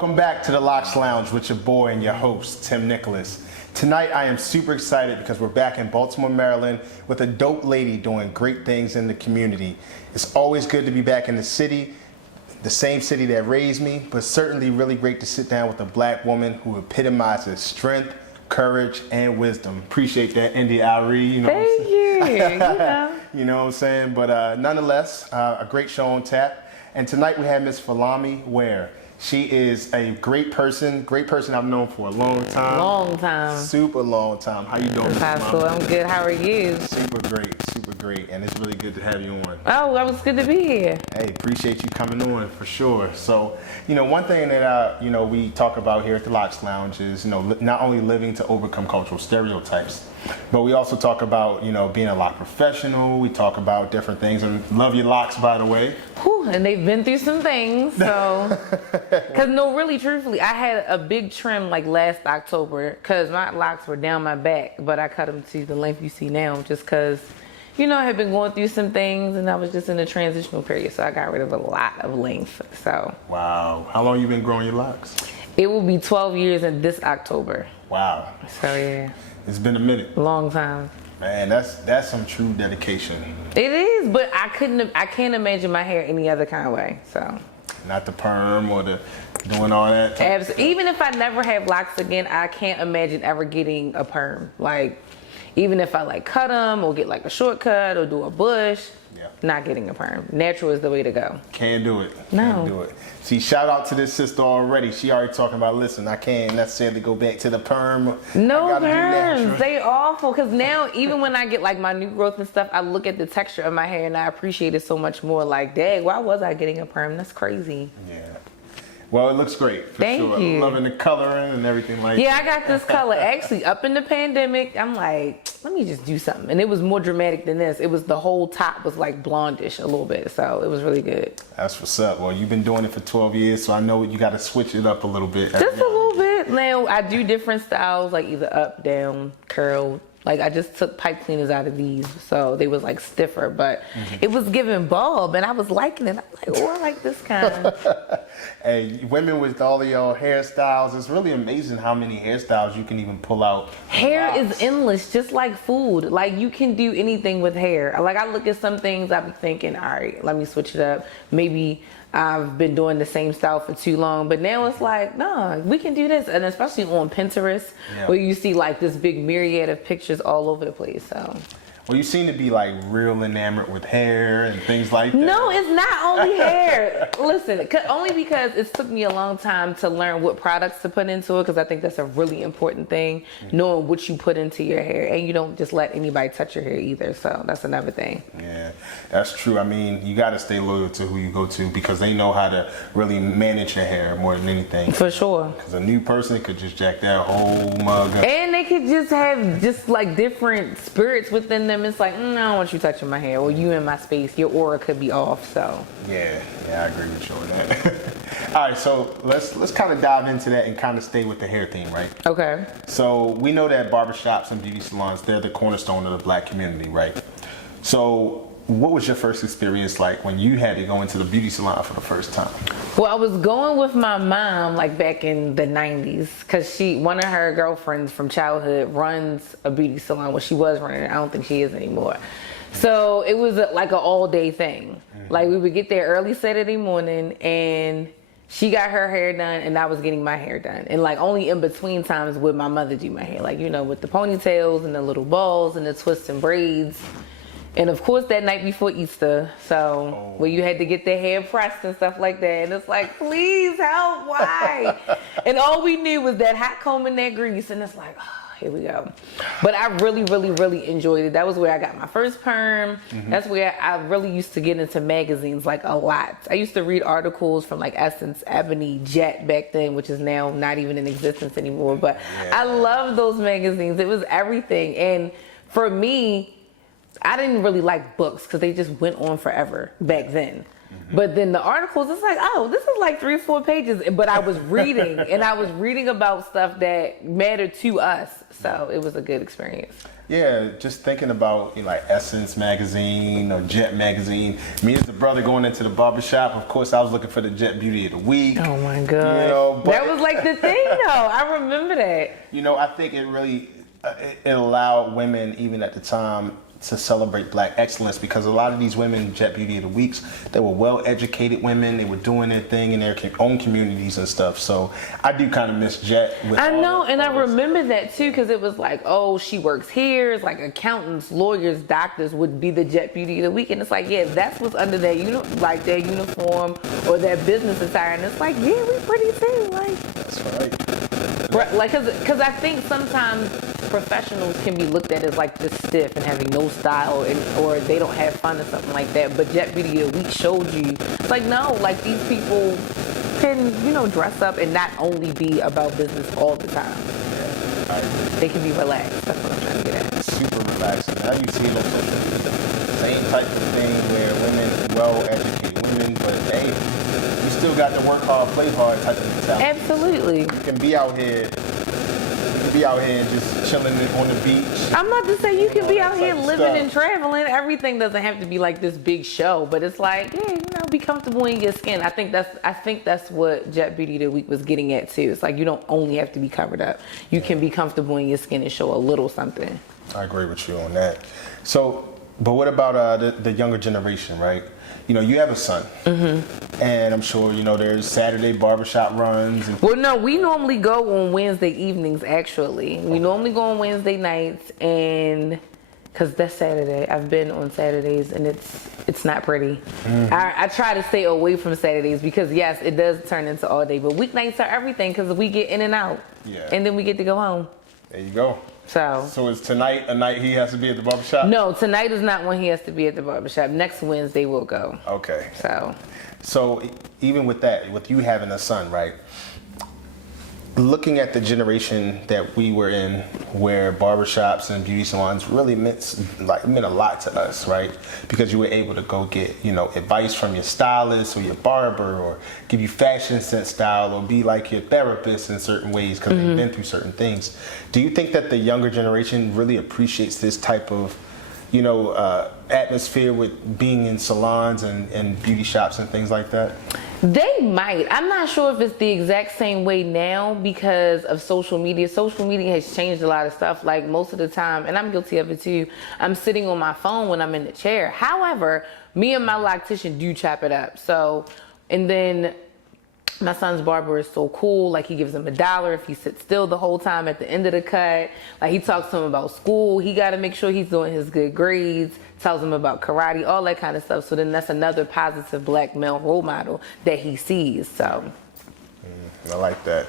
Welcome back to the L.O.C.S Lounge with your boy and your host, Tim Nicholas. Tonight I am super excited because we're back in Baltimore, Maryland with a dope lady doing great things in the community. It's always good to be back in the city, the same city that raised me, but certainly really great to sit down with a black woman who epitomizes strength, courage, and wisdom. Appreciate that, India Ari. You know Thank you. You know what I'm saying? But nonetheless, a great show on tap. And tonight we have Miss Folami Ware. She is a great person I've known for a long time. Long time. Super long time. How you doing, Miss Folami? I'm good. How are you? Super great. And it's really good to have you on. Oh, that was good to be here. Hey, appreciate you coming on for sure. So, one thing that we talk about here at the L.O.C Lounge is, not only living to overcome cultural stereotypes, but we also talk about, being a lock professional. We talk about different things, and love your locks, by the way. Whew, and they've been through some things, so. Because really, truthfully, I had a big trim like last October because my locks were down my back, but I cut them to the length you see now just because, I had been going through some things and I was just in a transitional period, so I got rid of a lot of length, so. Wow. How long you been growing your locks? It will be 12 years in this October. Wow. So, yeah. It's been a minute. Long time. Man, that's some true dedication. It is, but I can't imagine my hair any other kind of way, so. Not the perm or the doing all that. Even if I never have locks again, I can't imagine ever getting a perm. Like, even if I cut them or get like a shortcut or do a bush, not getting a perm. Natural is the way to go. Can't do it. No. Can't do it. See, shout out to this sister already. She already talking about, listen, I can't necessarily go back to the perm. No perms. They awful. Because now, even when I get like my new growth and stuff, I look at the texture of my hair and I appreciate it so much more. Like, dang, why was I getting a perm? That's crazy. Yeah. Well, it looks great. For Thank sure. you. I'm loving the coloring and everything like that. Yeah, I got this color. Actually, up in the pandemic, I'm like, let me just do something. And it was more dramatic than this. It was the whole top was like blondish a little bit. So it was really good. That's what's up. Well, you've been doing it for 12 years, so I know you got to switch it up a little bit. Just a little bit. Now, I do different styles, like either up, down, curl. Like, I just took pipe cleaners out of these, so they was like stiffer, but it was giving bulb, and I was liking it. I was like, oh, I like this kind. Hey, women with all of your hairstyles, it's really amazing how many hairstyles you can even pull out. Hair is endless, just like food. Like, you can do anything with hair. Like, I look at some things, I be thinking, all right, let me switch it up. Maybe I've been doing the same style for too long, but now it's like, no, we can do this. And especially on Pinterest, where you see like this big myriad of pictures all over the place, so. Well, you seem to be like real enamored with hair and things like that. No, it's not only hair. Listen, only because it took me a long time to learn what products to put into it, because I think that's a really important thing, knowing what you put into your hair. And you don't just let anybody touch your hair either, so that's another thing. Yeah, that's true. I mean, you got to stay loyal to who you go to because they know how to really manage your hair more than anything. For sure. Because a new person could just jack that whole mug up. And they could just have just like different spirits within them. It's like, I don't want you touching my hair, or you in my space. Your aura could be off, so. Yeah, I agree with you on that. All right, so let's kind of dive into that and kind of stay with the hair theme, right? Okay. So we know that barbershops and beauty salons, they're the cornerstone of the black community, right? So what was your first experience like when you had to go into the beauty salon for the first time? Well, I was going with my mom like back in the 90s because one of her girlfriends from childhood runs a beauty salon. Well, she was running it. I don't think she is anymore. So it was like an all day thing. Like we would get there early Saturday morning and she got her hair done and I was getting my hair done. And like only in between times would my mother do my hair. Like, with the ponytails and the little balls and the twists and braids. And of course that night before Easter, so where you had to get their hair pressed and stuff like that. And it's like, please help, why? And all we knew was that hot comb and that grease. And it's like, oh, here we go. But I really, really, really enjoyed it. That was where I got my first perm. That's where I really used to get into magazines like a lot. I used to read articles from like Essence, Ebony, Jet back then, which is now not even in existence anymore. But I love those magazines. It was everything. And for me, I didn't really like books because they just went on forever back then. But then the articles, it's like, oh, this is like 3 or 4 pages. But I was reading, and I was reading about stuff that mattered to us. So it was a good experience. Yeah, just thinking about like Essence magazine or Jet magazine. Me as a brother going into the barbershop, of course, I was looking for the Jet Beauty of the Week. Oh my God. You know, but that was like the thing, though. I remember that. You know, I think it really it allowed women, even at the time, to celebrate Black excellence, because a lot of these women, Jet Beauty of the Weeks, they were well-educated women. They were doing their thing in their own communities and stuff. So I do kind of miss Jet. I know, and I remember that too, because it was like, oh, she works here. It's like accountants, lawyers, doctors would be the Jet Beauty of the Week, and it's like, yeah, that's what's under that like their uniform or their business attire, and it's like, yeah, we pretty too, like. That's right. Right, like, cause I think sometimes professionals can be looked at as like just stiff and having no style, or they don't have fun or something like that. But Jet Beauty of the Week showed you, like, no, like these people can, dress up and not only be about business all the time. Yeah, I agree. They can be relaxed. That's what I'm trying to get at. Super relaxing. Now you see those same type of thing where women, well-educated women, but hey, you still got to work hard, play hard type of mentality. Absolutely. You can be out here. And just chilling on the beach. I'm about to say, you can be out here living and traveling. Everything doesn't have to be like this big show, but it's like, yeah, be comfortable in your skin. I think that's what Jet Beauty of the Week was getting at too. It's like you don't only have to be covered up. You can be comfortable in your skin and show a little something. I agree with you on that. So, but what about the younger generation, right? You have a son, and I'm sure there's Saturday barbershop runs. Well, no, we normally go on Wednesday evenings. Actually, we normally go on Wednesday nights, and because that's Saturday. I've been on Saturdays, and it's not pretty. I try to stay away from Saturdays because yes, it does turn into all day. But weeknights are everything because we get in and out, and then we get to go home. There you go. So is tonight a night he has to be at the barbershop? No, tonight is not when he has to be at the barbershop. Next Wednesday we'll go. Okay. So even with that, with you having a son, right? Looking at the generation that we were in, where barbershops and beauty salons really meant a lot to us, right? Because you were able to go get, advice from your stylist or your barber, or give you fashion sense style, or be like your therapist in certain ways because they've been through certain things. Do you think that the younger generation really appreciates this type of, atmosphere with being in salons and beauty shops and things like that? They might. I'm not sure if it's the exact same way now because of social media. Social media has changed a lot of stuff. Like most of the time, and I'm guilty of it too, I'm sitting on my phone when I'm in the chair. However, me and my loctician do chop it up. So, and then my son's barber is so cool. Like he gives him $1 if he sits still the whole time at the end of the cut. Like he talks to him about school. He got to make sure he's doing his good grades. Tells him about karate, all that kind of stuff. So then that's another positive Black male role model that he sees. So I like that.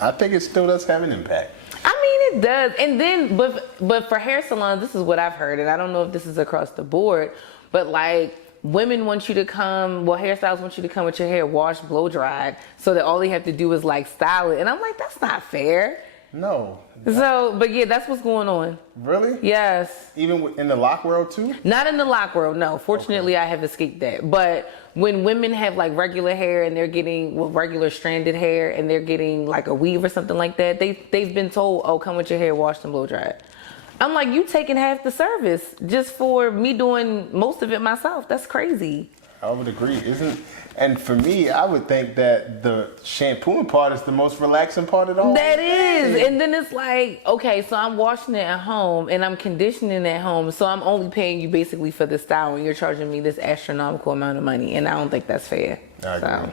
I think it still does have an impact. I mean, it does. And then, but for hair salons, this is what I've heard, and I don't know if this is across the board, but like women want you to come, hairstylists want you to come with your hair washed, blow dried, so that all they have to do is like style it. And I'm like, that's not fair. No. So, but yeah, that's what's going on. Really? Yes. Even in the lock world too? Not in the lock world, no. Fortunately, I have escaped that. But when women have like regular hair and they're getting regular stranded hair and they're getting like a weave or something like that, they've been told, oh, come with your hair washed and blow dried. I'm like, you taking half the service just for me doing most of it myself. That's crazy. I would agree. And for me, I would think that the shampooing part is the most relaxing part of all. That is. And then it's like, okay, so I'm washing it at home and I'm conditioning at home. So I'm only paying you basically for the style and you're charging me this astronomical amount of money. And I don't think that's fair. I agree.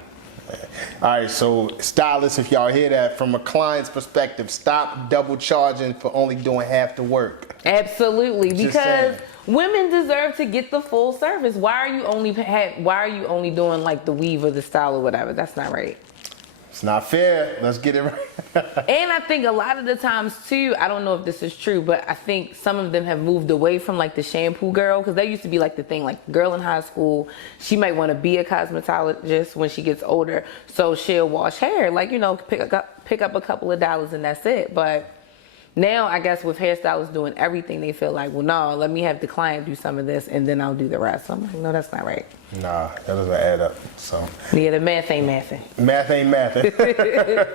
All right, so stylists, if y'all hear that, from a client's perspective, stop double charging for only doing half the work. Absolutely, because women deserve to get the full service. Why are you only doing like the weave or the style or whatever? That's not right. It's not fair. Let's get it right. And I think a lot of the times too, I don't know if this is true, but I think some of them have moved away from like the shampoo girl, because that used to be like the thing, like girl in high school, she might want to be a cosmetologist when she gets older, so she'll wash hair, like, pick up a couple of dollars and that's it. But Now, I guess with hairstylists doing everything, they feel like, well, no, let me have the client do some of this and then I'll do the rest. So I'm like, no, that's not right. Nah, that doesn't add up. So Yeah, the math ain't mathing. math ain't mathing.